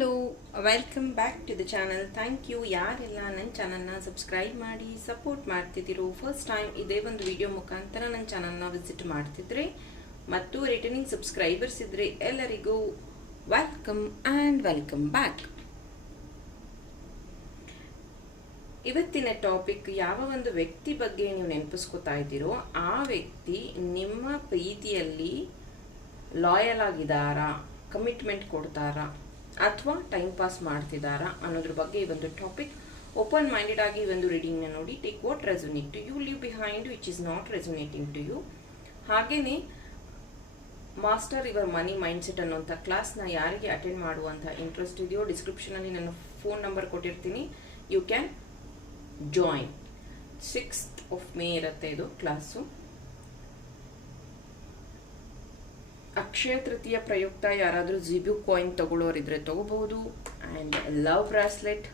Hello welcome back to the channel thank you ಯಾರೆಲ್ಲ ನನ್ನ ಚಾನಲ್ನ ಸಬ್ಸ್ಕ್ರೈಬ್ ಮಾಡಿ ಸಪೋರ್ಟ್ ಮಾಡ್ತಿದ್ದೀರೋ ಫಸ್ಟ್ ಟೈಮ್ ಇದೇ ಒಂದು ವಿಡಿಯೋ ಮುಖಾಂತರ ನನ್ನ ಚಾನಲ್ನ ವಿಸಿಟ್ ಮಾಡ್ತಿದ್ರೆ, ಮತ್ತು ರಿಟರ್ನಿಂಗ್ ಸಬ್ಸ್ಕ್ರೈಬರ್ಸ್ ಇದ್ದರೆ ಎಲ್ಲರಿಗೂ ವೆಲ್ಕಮ್ ಆ್ಯಂಡ್ ವೆಲ್ಕಮ್ ಬ್ಯಾಕ್ ಇವತ್ತಿನ ಟಾಪಿಕ್ ಯಾವ ಒಂದು ವ್ಯಕ್ತಿ ಬಗ್ಗೆ ನೀವು ನೆನಪಿಸ್ಕೊತಾ ಇದ್ದೀರೋ, ಆ ವ್ಯಕ್ತಿ ನಿಮ್ಮ ಪ್ರೀತಿಯಲ್ಲಿ ಲಾಯಲ್ ಆಗಿದ್ದಾರಾ ಕಮಿಟ್ಮೆಂಟ್ ಕೊಡ್ತಾರಾ? ಅಥವಾ ಟೈಮ್ ಪಾಸ್ ಮಾಡ್ತಿದ್ದಾರಾ ಅನ್ನೋದ್ರ ಬಗ್ಗೆ ಈ ಒಂದು ಟಾಪಿಕ್ ಓಪನ್ ಮೈಂಡೆಡ್ ಆಗಿ ಒಂದು ರೀಡಿಂಗ್ನ ನೋಡಿ. Take what resonate to you leave behind which is not resonating to you ಹಾಗೆಯೇ ಮಾಸ್ಟರ್ ಯುವರ್ ಮನಿ ಮೈಂಡ್ಸೆಟ್ ಅನ್ನೋಂಥ ಕ್ಲಾಸ್ನ ಯಾರಿಗೆ ಅಟೆಂಡ್ ಮಾಡುವಂಥ ಇಂಟ್ರೆಸ್ಟ್ ಇದೆಯೋ ಡಿಸ್ಕ್ರಿಪ್ಷನಲ್ಲಿ ನಾನು ಫೋನ್ ನಂಬರ್ ಕೊಟ್ಟಿರ್ತೀನಿ. You can join sixth of May ಇರುತ್ತೆ ಇದು ಕ್ಲಾಸು ಅಕ್ಷಯ ತೃತೀಯ ಪ್ರಯುಕ್ತ ಯಾರಾದರೂ ಜಿಬ್ಯು ಕಾಯಿನ್ ತಗೊಳ್ಳೋರಿದ್ರೆ ತಗೋಬಹುದು. ಆ್ಯಂಡ್ ಲವ್ ಬ್ರಾಸ್ಲೆಟ್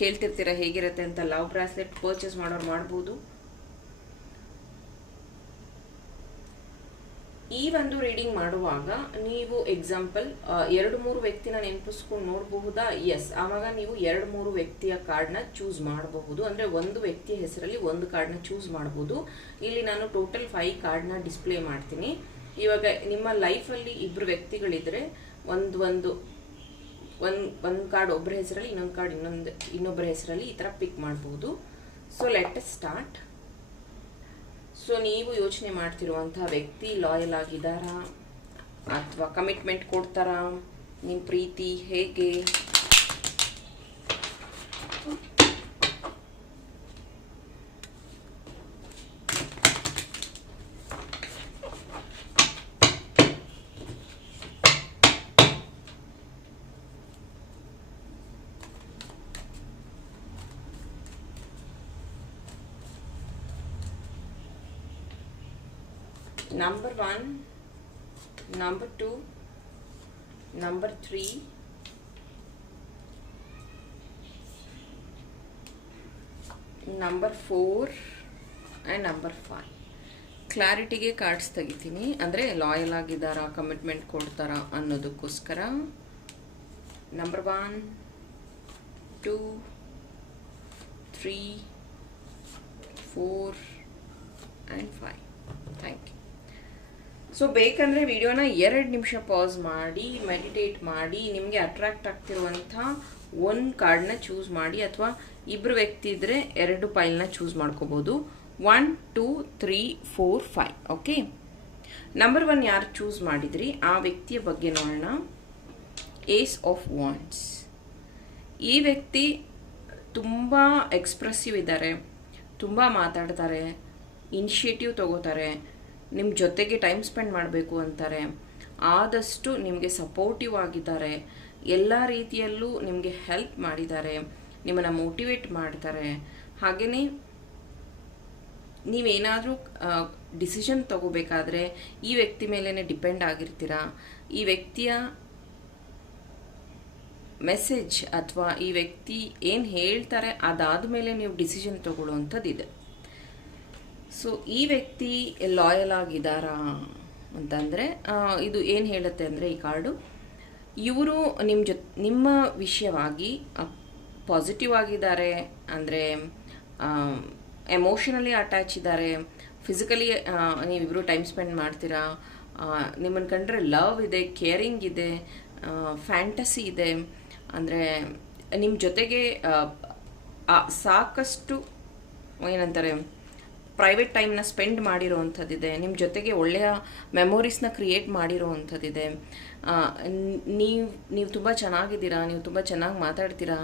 ಕೇಳ್ತಿರ್ತೀರ ಹೇಗಿರುತ್ತೆ ಅಂತ ಲವ್ ಬ್ರಾಸ್ಲೆಟ್ ಪರ್ಚೇಸ್ ಮಾಡೋರು ಮಾಡ್ಬೋದು. ಈ ಒಂದು ರೀಡಿಂಗ್ ಮಾಡುವಾಗ ನೀವು ಎಕ್ಸಾಂಪಲ್ ಎರಡು ಮೂರು ವ್ಯಕ್ತಿನ ನೆನಪಿಸ್ಕೊಂಡು ನೋಡಬಹುದಾ? ಎಸ್ ಆವಾಗ ನೀವು ಎರಡು ಮೂರು ವ್ಯಕ್ತಿಯ ಕಾರ್ಡ್ನ ಚೂಸ್ ಮಾಡಬಹುದು. ಅಂದರೆ ಒಂದು ವ್ಯಕ್ತಿಯ ಹೆಸರಲ್ಲಿ ಒಂದು ಕಾರ್ಡ್ನ ಚೂಸ್ ಮಾಡಬಹುದು ಇಲ್ಲಿ ನಾನು ಟೋಟಲ್ ಫೈವ್ ಕಾರ್ಡ್ನ ಡಿಸ್ಪ್ಲೇ ಮಾಡ್ತೀನಿ. ಇವಾಗ ನಿಮ್ಮ ಲೈಫಲ್ಲಿ ಇಬ್ಬರು ವ್ಯಕ್ತಿಗಳಿದ್ರೆ ಒಂದು ಒಂದು ಒಂದು ಒಂದು ಕಾರ್ಡ್ ಒಬ್ಬರ ಹೆಸರಲ್ಲಿ ಇನ್ನೊಂದು ಕಾರ್ಡ್ ಇನ್ನೊಂದು ಇನ್ನೊಬ್ಬರ ಹೆಸರಲ್ಲಿ ಈ ಥರ ಪಿಕ್ ಮಾಡ್ಬೋದು. ಸೊ ಲೆಟ್ ಸ್ಟಾರ್ಟ್ ಸೊ ನೀವು ಯೋಚನೆ ಮಾಡ್ತಿರುವಂತಹ ವ್ಯಕ್ತಿ ಲಾಯಲ್ ಆಗಿದ್ದಾರಾ? ಅಥವಾ ಕಮಿಟ್ಮೆಂಟ್ ಕೊಡ್ತಾರಾ? ನಿಮ್ಮ ಪ್ರೀತಿ ಹೇಗೆ? Number 1 number 2 number 3 number four and number five ಕ್ಲಾರಿಟಿಗೆ cards ತೆಗಿತೀನಿ. ಅಂದರೆ ಲಾಯಲ್ ಆಗಿದ್ದಾರಾ ಕಮಿಟ್ಮೆಂಟ್ ಕೊಡ್ತಾರಾ ಅನ್ನೋದಕ್ಕೋಸ್ಕರ. Number one two three four and five thank you so ಬೇಕಂದರೆ ವಿಡಿಯೋನ ಎರಡು ನಿಮಿಷ ಪಾಸ್ ಮಾಡಿ ಮೆಡಿಟೇಟ್ ಮಾಡಿ, ನಿಮಗೆ ಅಟ್ರಾಕ್ಟ್ ಆಗ್ತಿರುವಂಥ ಒಂದು ಕಾರ್ಡ್ನ ಚೂಸ್ ಮಾಡಿ ಅಥವಾ ಇಬ್ಬರು ವ್ಯಕ್ತಿ ಇದ್ದರೆ ಎರಡು ಪೈಲ್ನ ಚೂಸ್ ಮಾಡ್ಕೋಬೋದು. One two three four five okay number one ಯಾರು ಚೂಸ್ ಮಾಡಿದ್ರಿ? ಆ ವ್ಯಕ್ತಿಯ ಬಗ್ಗೆ ನೋಡೋಣ. ಏಸ್ ಆಫ್ ವಾಂಟ್ಸ್ ಈ ವ್ಯಕ್ತಿ ತುಂಬ ಎಕ್ಸ್ಪ್ರೆಸಿವ್ ಇದ್ದಾರೆ, ತುಂಬ ಮಾತಾಡ್ತಾರೆ ಇನಿಷಿಯೇಟಿವ್ ತಗೋತಾರೆ ನಿಮ್ಮ ಜೊತೆಗೆ ಟೈಮ್ ಸ್ಪೆಂಡ್ ಮಾಡಬೇಕು ಅಂತಾರೆ, ಆದಷ್ಟು ನಿಮಗೆ ಸಪೋರ್ಟಿವ್ ಆಗಿದ್ದಾರೆ, ಎಲ್ಲ ರೀತಿಯಲ್ಲೂ ನಿಮಗೆ ಹೆಲ್ಪ್ ಮಾಡಿದ್ದಾರೆ, ನಿಮ್ಮನ್ನು ಮೋಟಿವೇಟ್ ಮಾಡ್ತಾರೆ. ಹಾಗೆಯೇ ನೀವೇನಾದರೂ ಡಿಸಿಷನ್ ತಗೋಬೇಕಾದ್ರೆ ಈ ವ್ಯಕ್ತಿ ಮೇಲೇ ಡಿಪೆಂಡ್ ಆಗಿರ್ತೀರಾ? ಈ ವ್ಯಕ್ತಿಯ ಮೆಸೇಜ್ ಅಥವಾ ಈ ವ್ಯಕ್ತಿ ಏನು ಹೇಳ್ತಾರೆ ಅದಾದ ಮೇಲೆ ನೀವು ಡಿಸಿಷನ್ ತಗೊಳ್ಳುವಂಥದ್ದಿದೆ. ಸೊ ಈ ವ್ಯಕ್ತಿ ಲಾಯಲ್ ಆಗಿದ್ದಾರಾ ಅಂತಂದರೆ ಇದು ಏನು ಹೇಳುತ್ತೆ ಅಂದರೆ ಈ ಕಾರ್ಡು, ಇವರು ನಿಮ್ಮ ಜೊತೆ, ನಿಮ್ಮ ವಿಷಯವಾಗಿ ಪಾಸಿಟಿವ್ ಆಗಿದ್ದಾರೆ ಅಂದರೆ ಎಮೋಷನಲಿ ಅಟ್ಯಾಚ್ ಇದ್ದಾರೆ ಫಿಸಿಕಲಿ ನೀವಿಬ್ಬರು ಟೈಮ್ ಸ್ಪೆಂಡ್ ಮಾಡ್ತೀರಾ ನಿಮ್ಮನ್ನು ಕಂಡ್ರೆ ಲವ್ ಇದೆ ಕೇರಿಂಗ್ ಇದೆ ಫ್ಯಾಂಟಸಿ ಇದೆ, ಅಂದರೆ ನಿಮ್ಮ ಜೊತೆಗೆ ಸಾಕಷ್ಟು ಏನಂತಾರೆ ಪ್ರೈವೇಟ್ ಟೈಮ್ನ ಸ್ಪೆಂಡ್ ಮಾಡಿರೋವಂಥದ್ದಿದೆ. ನಿಮ್ಮ ಜೊತೆಗೆ ಒಳ್ಳೆಯ ಮೆಮೊರೀಸ್ನ ಕ್ರಿಯೇಟ್ ಮಾಡಿರೋವಂಥದ್ದಿದೆ. ನೀವು ನೀವು ತುಂಬ ಚೆನ್ನಾಗಿದ್ದೀರಾ? ನೀವು ತುಂಬ ಚೆನ್ನಾಗಿ ಮಾತಾಡ್ತೀರಾ?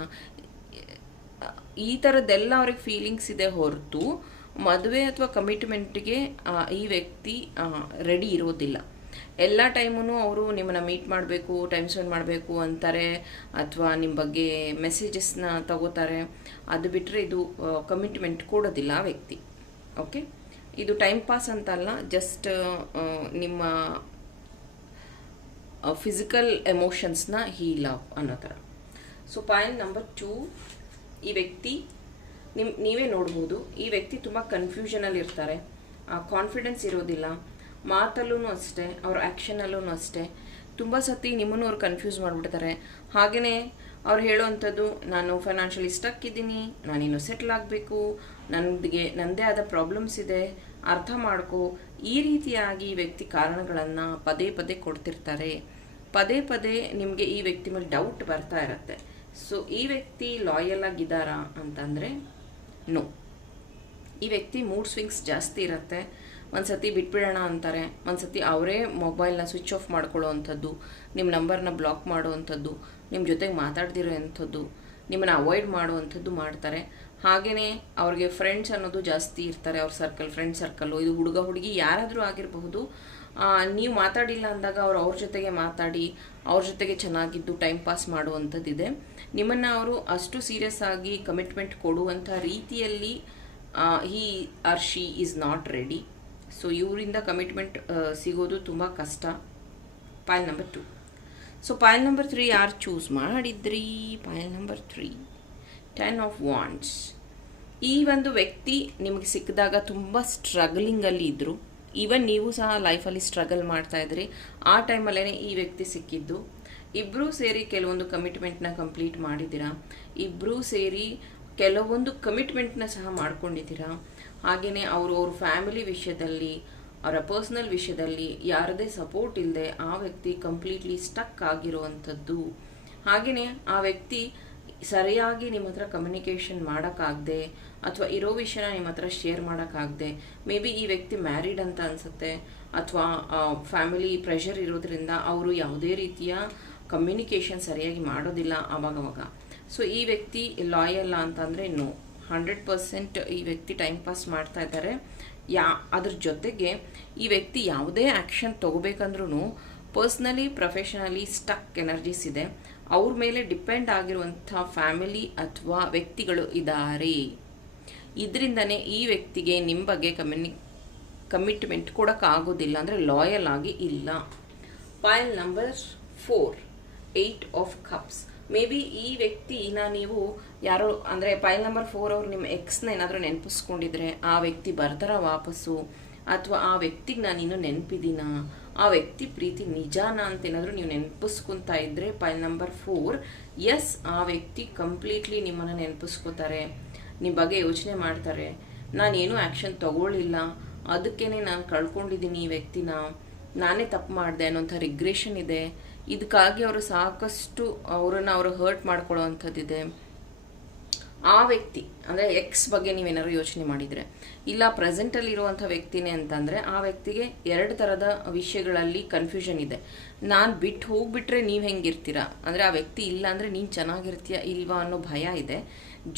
ಈ ಥರದ್ದೆಲ್ಲ ಅವ್ರಿಗೆ ಫೀಲಿಂಗ್ಸ್ ಇದೆ ಹೊರತು ಮದುವೆ ಅಥವಾ ಕಮಿಟ್ಮೆಂಟ್ಗೆ ಈ ವ್ಯಕ್ತಿ ರೆಡಿ ಇರೋದಿಲ್ಲ. ಎಲ್ಲ ಟೈಮೂ ಅವರು ನಿಮ್ಮನ್ನು ಮೀಟ್ ಮಾಡಬೇಕು ಟೈಮ್ ಸ್ಪೆಂಡ್ ಮಾಡಬೇಕು ಅಂತಾರೆ ಅಥವಾ ನಿಮ್ಮ ಬಗ್ಗೆ ಮೆಸೇಜಸ್ನ ತಗೋತಾರೆ. ಅದು ಬಿಟ್ಟರೆ ಇದು ಕಮಿಟ್ಮೆಂಟ್ ಕೊಡೋದಿಲ್ಲ ಆ ವ್ಯಕ್ತಿ. ಓಕೆ ಇದು ಟೈಮ್ ಪಾಸ್ ಅಂತಲ್ಲ ಜಸ್ಟ್ ನಿಮ್ಮ ಫಿಸಿಕಲ್ ಎಮೋಷನ್ಸ್ನ ಹೀಲ್ ಆಫ್ ಅನ್ನೋ ಥರ. ಸೊ ಪಾಯಿಂಟ್ ನಂಬರ್ ಟೂ ಈ ವ್ಯಕ್ತಿ ನಿಮ್ಮ ನೀವೇ ನೋಡ್ಬೋದು, ಈ ವ್ಯಕ್ತಿ ತುಂಬ ಕನ್ಫ್ಯೂಷನಲ್ಲಿ ಇರ್ತಾರೆ. ಕಾನ್ಫಿಡೆನ್ಸ್ ಇರೋದಿಲ್ಲ. ಮಾತಲ್ಲೂ ಅಷ್ಟೇ, ಅವ್ರ ಆ್ಯಕ್ಷನಲ್ಲೂ ಅಷ್ಟೇ. ತುಂಬ ಸತಿ ನಿಮ್ಮನ್ನು ಅವ್ರು ಕನ್ಫ್ಯೂಸ್ ಮಾಡಿಬಿಡ್ತಾರೆ. ಹಾಗೆಯೇ ಅವ್ರು ಹೇಳೋವಂಥದ್ದು, ನಾನು ಫೈನಾನ್ಷಿಯಲಿ ಸ್ಟಕ್ ಇದ್ದೀನಿ, ನಾನಿನ್ನು ಸೆಟ್ಲ್ ಆಗಬೇಕು, ನನಗೆ ನನ್ನದೇ ಆದ ಪ್ರಾಬ್ಲಮ್ಸ್ ಇದೆ, ಅರ್ಥ ಮಾಡ್ಕೋ. ಈ ರೀತಿಯಾಗಿ ವ್ಯಕ್ತಿ ಕಾರಣಗಳನ್ನು ಪದೇ ಪದೇ ಕೊಡ್ತಿರ್ತಾರೆ. ಪದೇ ಪದೇ ನಿಮಗೆ ಈ ವ್ಯಕ್ತಿ ಮೇಲೆ ಡೌಟ್ ಬರ್ತಾ ಇರುತ್ತೆ. ಸೊ ಈ ವ್ಯಕ್ತಿ ಲಾಯಲ್ ಆಗಿದ್ದಾರಾ ಅಂತಂದರೆ ನೋ ಈ ವ್ಯಕ್ತಿ ಮೂಡ್ ಸ್ವಿಂಗ್ಸ್ ಜಾಸ್ತಿ ಇರುತ್ತೆ. ಒಂದು ಸತಿ ಬಿಟ್ಬಿಡೋಣ ಅಂತಾರೆ. ಒಂದು ಸತಿ ಅವರೇ ಮೊಬೈಲ್ನ ಸ್ವಿಚ್ ಆಫ್ ಮಾಡ್ಕೊಳ್ಳೋ ಅಂಥದ್ದು ನಿಮ್ಮ ನಂಬರ್ನ ಬ್ಲಾಕ್ ಮಾಡುವಂಥದ್ದು, ನಿಮ್ಮ ಜೊತೆಗೆ ಮಾತಾಡ್ದಿರೋ ಅಂಥದ್ದು ನಿಮ್ಮನ್ನು ಅವಾಯ್ಡ್ ಮಾಡುವಂಥದ್ದು ಮಾಡ್ತಾರೆ. ಹಾಗೆಯೇ ಅವ್ರಿಗೆ ಫ್ರೆಂಡ್ಸ್ ಅನ್ನೋದು ಜಾಸ್ತಿ ಇರ್ತಾರೆ, ಅವ್ರ ಸರ್ಕಲ್ ಫ್ರೆಂಡ್ ಸರ್ಕಲ್ಲು ಇದು ಹುಡುಗ ಹುಡುಗಿ ಯಾರಾದರೂ ಆಗಿರಬಹುದು. ನೀವು ಮಾತಾಡಿಲ್ಲ ಅಂದಾಗ ಅವ್ರು ಅವ್ರ ಜೊತೆಗೆ ಮಾತಾಡಿ, ಅವ್ರ ಜೊತೆಗೆ ಚೆನ್ನಾಗಿದ್ದು ಟೈಮ್ ಪಾಸ್ ಮಾಡುವಂಥದ್ದಿದೆ. ನಿಮ್ಮನ್ನು ಅವರು ಅಷ್ಟು ಸೀರಿಯಸ್ ಆಗಿ ಕಮಿಟ್ಮೆಂಟ್ ಕೊಡುವಂಥ ರೀತಿಯಲ್ಲಿ he or she is not ready so ಇವರಿಂದ ಕಮಿಟ್ಮೆಂಟ್ ಸಿಗೋದು ತುಂಬ ಕಷ್ಟ. Pile number two so pile number three ಯಾರು ಚೂಸ್ ಮಾಡಿದ್ರಿ? Pile number three ten of wands ಈ ಒಂದು ವ್ಯಕ್ತಿ ನಿಮಗೆ ಸಿಕ್ಕಿದಾಗ ತುಂಬ ಸ್ಟ್ರಗ್ಲಿಂಗಲ್ಲಿ ಇದ್ದರು ಈವನ್ ನೀವು ಸಹ ಲೈಫಲ್ಲಿ ಸ್ಟ್ರಗಲ್ ಮಾಡ್ತಾ ಇದ್ರಿ. ಆ ಟೈಮಲ್ಲೇ ಈ ವ್ಯಕ್ತಿ ಸಿಕ್ಕಿದ್ದು. ಇಬ್ಬರೂ ಸೇರಿ ಕೆಲವೊಂದು ಕಮಿಟ್ಮೆಂಟ್ನ ಕಂಪ್ಲೀಟ್ ಮಾಡಿದ್ದೀರಾ? ಇಬ್ಬರೂ ಸೇರಿ ಕೆಲವೊಂದು ಕಮಿಟ್ಮೆಂಟ್ನ ಸಹ ಮಾಡ್ಕೊಂಡಿದ್ದೀರಾ? ಹಾಗೆಯೇ ಅವರು ಅವ್ರ ಫ್ಯಾಮಿಲಿ ವಿಷಯದಲ್ಲಿ, ಅವರ ಪರ್ಸ್ನಲ್ ವಿಷಯದಲ್ಲಿ ಯಾರದೇ ಸಪೋರ್ಟ್ ಇಲ್ಲದೆ ಆ ವ್ಯಕ್ತಿ ಕಂಪ್ಲೀಟ್ಲಿ ಸ್ಟಕ್ ಆಗಿರುವಂಥದ್ದು. ಹಾಗೆಯೇ ಆ ವ್ಯಕ್ತಿ ಸರಿಯಾಗಿ ನಿಮ್ಮ ಹತ್ರ ಕಮ್ಯುನಿಕೇಷನ್ ಮಾಡೋಕ್ಕಾಗದೆ ಅಥವಾ ಇರೋ ವಿಷಯನ ನಿಮ್ಮ ಹತ್ರ ಶೇರ್ ಮಾಡೋಕ್ಕಾಗದೆ ಮೇ ಬಿ ಈ ವ್ಯಕ್ತಿ ಮ್ಯಾರಿಡ್ ಅಂತ ಅನಿಸುತ್ತೆ ಅಥವಾ ಫ್ಯಾಮಿಲಿ ಪ್ರೆಷರ್ ಇರೋದ್ರಿಂದ ಅವರು ಯಾವುದೇ ರೀತಿಯ ಕಮ್ಯುನಿಕೇಷನ್ ಸರಿಯಾಗಿ ಮಾಡೋದಿಲ್ಲ ಅವಾಗವಾಗ ಸೊ ಈ ವ್ಯಕ್ತಿ ಲಾಯಲ್ಲ ಅಂತಂದರೆ ನೋ ಹಂಡ್ರೆಡ್ ಪರ್ಸೆಂಟ್ ಈ ವ್ಯಕ್ತಿ ಟೈಮ್ ಪಾಸ್ ಮಾಡ್ತಾ ಇದ್ದಾರೆ. ಯಾ, ಅದ್ರ ಜೊತೆಗೆ ಈ ವ್ಯಕ್ತಿ ಯಾವುದೇ ಆ್ಯಕ್ಷನ್ ತೊಗೋಬೇಕಂದ್ರೂ ಪರ್ಸ್ನಲಿ, ಪ್ರೊಫೆಷನಲಿ ಸ್ಟಕ್ ಎನರ್ಜೀಸ್ ಇದೆ. ಅವ್ರ ಮೇಲೆ ಡಿಪೆಂಡ್ ಆಗಿರುವಂಥ ಫ್ಯಾಮಿಲಿ ಅಥವಾ ವ್ಯಕ್ತಿಗಳು ಇದ್ದಾರೆ ಇದರಿಂದನೇ ಈ ವ್ಯಕ್ತಿಗೆ ನಿಮ್ಮ ಬಗ್ಗೆ ಕಮ್ಯುನಿ, ಕಮಿಟ್ಮೆಂಟ್ ಕೊಡೋಕ್ಕಾಗೋದಿಲ್ಲ ಅಂದರೆ ಲಾಯಲ್ ಆಗಿ ಇಲ್ಲ. Pile number four eight of cups may be ಈ ವ್ಯಕ್ತಿನ ನೀವು ಯಾರೋ, ಅಂದರೆ ಫೈಲ್ ನಂಬರ್ ಫೋರ್ ಅವ್ರು ನಿಮ್ಮ ಎಕ್ಸ್ನ ಏನಾದರೂ ನೆನಪಿಸ್ಕೊಂಡಿದ್ರೆ ಆ ವ್ಯಕ್ತಿ ಬರ್ತಾರ ವಾಪಸ್ಸು? ಅಥವಾ ಆ ವ್ಯಕ್ತಿಗೆ ನಾನು ಇನ್ನೂ ನೆನಪಿದ್ದೀನ ಆ ವ್ಯಕ್ತಿ ಪ್ರೀತಿ ನಿಜಾನ ಅಂತ ಏನಾದರೂ ನೀವು ನೆನಪಿಸ್ಕೊತಾ ಇದ್ದರೆ ಫೈಲ್ ನಂಬರ್ ಫೋರ್ ಎಸ್ ಆ ವ್ಯಕ್ತಿ ಕಂಪ್ಲೀಟ್ಲಿ ನಿಮ್ಮನ್ನು ನೆನಪಿಸ್ಕೋತಾರೆ ನಿಮ್ಮ ಬಗ್ಗೆ ಯೋಚನೆ ಮಾಡ್ತಾರೆ. ನಾನೇನು ಆ್ಯಕ್ಷನ್ ತಗೊಳ್ಳಿಲ್ಲ. ಅದಕ್ಕೇ ನಾನು ಕಳ್ಕೊಂಡಿದ್ದೀನಿ ಈ ವ್ಯಕ್ತಿನ. ನಾನೇ ತಪ್ಪು ಮಾಡಿದೆ ಅನ್ನೋಂಥ ರಿಗ್ರೆಷನ್ ಇದೆ. ಇದಕ್ಕಾಗಿ ಅವರು ಸಾಕಷ್ಟು ಅವರನ್ನು ಅವರು ಹರ್ಟ್ ಮಾಡ್ಕೊಳ್ಳೋ ಅಂಥದ್ದಿದೆ ಆ ವ್ಯಕ್ತಿ, ಅಂದರೆ ಎಕ್ಸ್ ಬಗ್ಗೆ ನೀವೇನಾದ್ರು ಯೋಚನೆ ಮಾಡಿದರೆ, ಇಲ್ಲ ಪ್ರೆಸೆಂಟಲ್ಲಿ ಇರುವಂಥ ವ್ಯಕ್ತಿನೇ ಅಂತಂದರೆ ಆ ವ್ಯಕ್ತಿಗೆ ಎರಡು ಥರದ ವಿಷಯಗಳಲ್ಲಿ ಕನ್ಫ್ಯೂಷನ್ ಇದೆ. ನಾನು ಬಿಟ್ಟು ಹೋಗ್ಬಿಟ್ರೆ ನೀವು ಹೆಂಗಿರ್ತೀರಾ? ಅಂದರೆ ಆ ವ್ಯಕ್ತಿ ಇಲ್ಲ ಅಂದರೆ ನೀನು ಚೆನ್ನಾಗಿರ್ತೀಯ ಇಲ್ವಾ ಅನ್ನೋ ಭಯ ಇದೆ.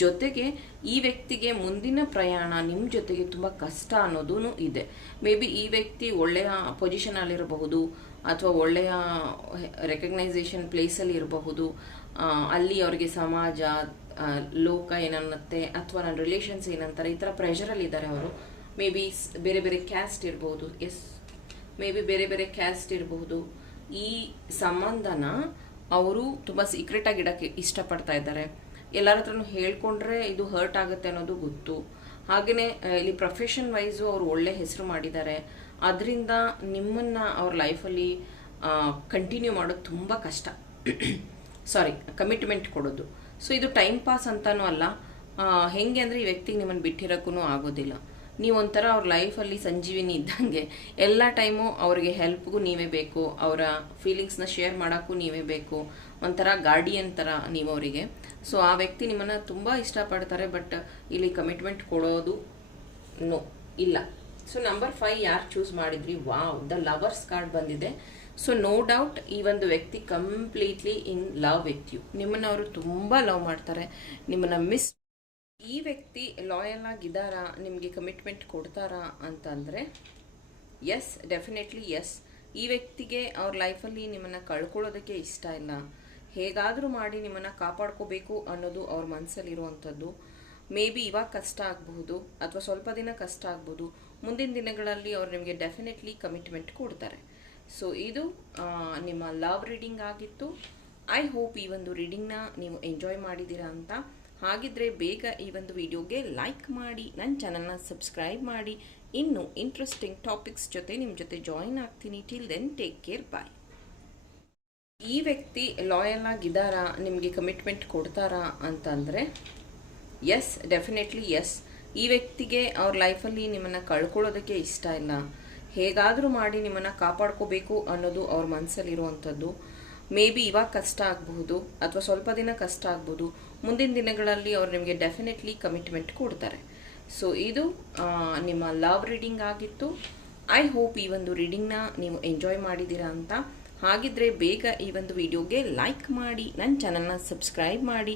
ಜೊತೆಗೆ ಈ ವ್ಯಕ್ತಿಗೆ ಮುಂದಿನ ಪ್ರಯಾಣ ನಿಮ್ಮ ಜೊತೆಗೆ ತುಂಬ ಕಷ್ಟ ಅನ್ನೋದೂ ಇದೆ. ಮೇ ಬಿ ಈ ವ್ಯಕ್ತಿ ಒಳ್ಳೆಯ ಪೊಸಿಷನಲ್ಲಿರಬಹುದು ಅಥವಾ ಒಳ್ಳೆಯ ರೆಕಗ್ನೈಸೇಷನ್ ಪ್ಲೇಸಲ್ಲಿ ಇರಬಹುದು ಅಲ್ಲಿ ಅವರಿಗೆ ಸಮಾಜ ಲೋಕ ಏನನ್ನತ್ತೆ ಅಥವಾ ನನ್ನ ರಿಲೇಷನ್ಸ್ ಏನಂತಾರೆ, ಈ ಥರ ಪ್ರೆಷರಲ್ಲಿ ಇದ್ದಾರೆ ಅವರು. ಮೇ ಬಿ ಬೇರೆ ಬೇರೆ ಕ್ಯಾಸ್ಟ್ ಇರಬಹುದು ಎಸ್ ಮೇ ಬಿ ಬೇರೆ ಬೇರೆ ಕ್ಯಾಸ್ಟ್ ಇರಬಹುದು. ಈ ಸಂಬಂಧನ ಅವರು ತುಂಬ ಸೀಕ್ರೆಟಾಗಿ ಇಡೋಕ್ಕೆ ಇಷ್ಟಪಡ್ತಾ ಇದ್ದಾರೆ. ಎಲ್ಲರ ಹತ್ರನೂ ಹೇಳ್ಕೊಂಡ್ರೆ ಇದು ಹರ್ಟ್ ಆಗುತ್ತೆ ಅನ್ನೋದು ಗೊತ್ತು. ಹಾಗೆಯೇ ಇಲ್ಲಿ ಪ್ರೊಫೆಷನ್ ವೈಸು ಅವರು ಒಳ್ಳೆ ಹೆಸರು ಮಾಡಿದ್ದಾರೆ. ಅದರಿಂದ ನಿಮ್ಮನ್ನು ಅವ್ರ ಲೈಫಲ್ಲಿ ಕಂಟಿನ್ಯೂ ಮಾಡೋದು ತುಂಬ ಕಷ್ಟ. ಸಾರಿ ಕಮಿಟ್ಮೆಂಟ್ ಕೊಡೋದು. ಸೊ ಇದು ಟೈಮ್ ಪಾಸ್ ಅಂತಲೂ ಅಲ್ಲ. ಹೆಂಗೆ ಅಂದರೆ ಈ ವ್ಯಕ್ತಿಗೆ ನಿಮ್ಮನ್ನು ಬಿಟ್ಟಿರೋಕ್ಕೂ ಆಗೋದಿಲ್ಲ. ನೀವು ಒಂಥರ ಅವ್ರ ಲೈಫಲ್ಲಿ ಸಂಜೀವಿನಿ ಇದ್ದಂಗೆ, ಎಲ್ಲ ಟೈಮು ಅವ್ರಿಗೆ ಹೆಲ್ಪ್ಗೂ ನೀವೇ ಬೇಕು. ಅವರ ಫೀಲಿಂಗ್ಸ್ನ ಶೇರ್ ಮಾಡೋಕ್ಕೂ ನೀವೇ ಬೇಕು. ಒಂಥರ ಗಾರ್ಡಿಯನ್ ಥರ ನೀವು ಅವರಿಗೆ. ಸೊ ಆ ವ್ಯಕ್ತಿ ನಿಮ್ಮನ್ನು ತುಂಬ ಇಷ್ಟಪಡ್ತಾರೆ ಬಟ್ ಇಲ್ಲಿ ಕಮಿಟ್ಮೆಂಟ್ ಕೊಡೋದು ನೋ ಇಲ್ಲ. ಸೊ ನಂಬರ್ ಫೈವ್ ಯಾರು ಚೂಸ್ ಮಾಡಿದ್ರಿ? ವಾವ್ ದ ಲವರ್ಸ್ ಕಾರ್ಡ್ ಬಂದಿದೆ. ಸೊ ನೋ ಡೌಟ್ ಈ ಒಂದು ವ್ಯಕ್ತಿ completely in love with you ನಿಮ್ಮನ್ನು ಅವರು ತುಂಬ ಲವ್ ಮಾಡ್ತಾರೆ. ನಿಮ್ಮನ್ನು ಮಿಸ್ ಈ ವ್ಯಕ್ತಿ ಲಾಯಲ್ ಆಗಿದ್ದಾರಾ? ನಿಮಗೆ ಕಮಿಟ್ಮೆಂಟ್ ಕೊಡ್ತಾರಾ ಅಂತಂದರೆ ಎಸ್ ಡೆಫಿನೆಟ್ಲಿ ಎಸ್ ಈ ವ್ಯಕ್ತಿಗೆ ಅವ್ರ ಲೈಫಲ್ಲಿ ನಿಮ್ಮನ್ನು ಕಳ್ಕೊಳ್ಳೋದಕ್ಕೆ ಇಷ್ಟ ಇಲ್ಲ. ಹೇಗಾದರೂ ಮಾಡಿ ನಿಮ್ಮನ್ನು ಕಾಪಾಡ್ಕೋಬೇಕು ಅನ್ನೋದು ಅವ್ರ ಮನಸ್ಸಲ್ಲಿರುವಂಥದ್ದು ಮೇ ಬಿ ಇವಾಗ ಕಷ್ಟ ಆಗಬಹುದು ಅಥವಾ ಸ್ವಲ್ಪ ದಿನ ಕಷ್ಟ ಆಗ್ಬೋದು ಮುಂದಿನ ದಿನಗಳಲ್ಲಿ ಅವ್ರು ನಿಮಗೆ ಡೆಫಿನೆಟ್ಲಿ ಕಮಿಟ್ಮೆಂಟ್ ಕೊಡ್ತಾರೆ. ಸೊ ಇದು ನಿಮ್ಮ ಲವ್ ರೀಡಿಂಗ್ ಆಗಿತ್ತು. ಐ ಹೋಪ್ ಈ ಒಂದು ರೀಡಿಂಗ್ನ ನೀವು ಎಂಜಾಯ್ ಮಾಡಿದ್ದೀರಾ ಅಂತ. ಹಾಗಿದ್ರೆ ಬೇಗ ಈ ಒಂದು ವಿಡಿಯೋಗೆ ಲೈಕ್ ಮಾಡಿ ನನ್ನ ಚಾನಲ್ನ ಸಬ್ಸ್ಕ್ರೈಬ್ ಮಾಡಿ. ಇನ್ನು ಇಂಟ್ರೆಸ್ಟಿಂಗ್ ಟಾಪಿಕ್ಸ್ ಜೊತೆ ನಿಮ್ಮ ಜೊತೆ ಜಾಯಿನ್ ಆಗ್ತೀನಿ. Till then take care bye ಈ ವ್ಯಕ್ತಿ ಲಾಯಲ್ ಆಗಿದ್ದಾರಾ? ನಿಮಗೆ ಕಮಿಟ್ಮೆಂಟ್ ಕೊಡ್ತಾರಾ ಅಂತಂದರೆ ಎಸ್ ಡೆಫಿನೆಟ್ಲಿ ಎಸ್ ಈ ವ್ಯಕ್ತಿಗೆ ಅವ್ರ ಲೈಫಲ್ಲಿ ನಿಮ್ಮನ್ನು ಕಳ್ಕೊಳ್ಳೋದಕ್ಕೆ ಇಷ್ಟ ಇಲ್ಲ. ಹೇಗಾದರೂ ಮಾಡಿ ನಿಮ್ಮನ್ನು ಕಾಪಾಡ್ಕೋಬೇಕು ಅನ್ನೋದು ಅವ್ರ ಮನಸ್ಸಲ್ಲಿರುವಂಥದ್ದು ಮೇ ಬಿ ಇವಾಗ ಕಷ್ಟ ಆಗಬಹುದು ಅಥವಾ ಸ್ವಲ್ಪ ದಿನ ಕಷ್ಟ ಆಗ್ಬೋದು ಮುಂದಿನ ದಿನಗಳಲ್ಲಿ ಅವ್ರು ನಿಮಗೆ ಡೆಫಿನೆಟ್ಲಿ ಕಮಿಟ್ಮೆಂಟ್ ಕೊಡ್ತಾರೆ. ಸೊ ಇದು ನಿಮ್ಮ ಲವ್ ರೀಡಿಂಗ್ ಆಗಿತ್ತು. ಐ ಹೋಪ್ ಈ ಒಂದು ರೀಡಿಂಗ್ನ ನೀವು ಎಂಜಾಯ್ ಮಾಡಿದ್ದೀರಾ ಅಂತ. ಹಾಗಿದ್ರೆ ಬೇಗ ಈ ಒಂದು ವಿಡಿಯೋಗೆ ಲೈಕ್ ಮಾಡಿ, ನನ್ನ ಚಾನಲ್ನ ಸಬ್ಸ್ಕ್ರೈಬ್ ಮಾಡಿ.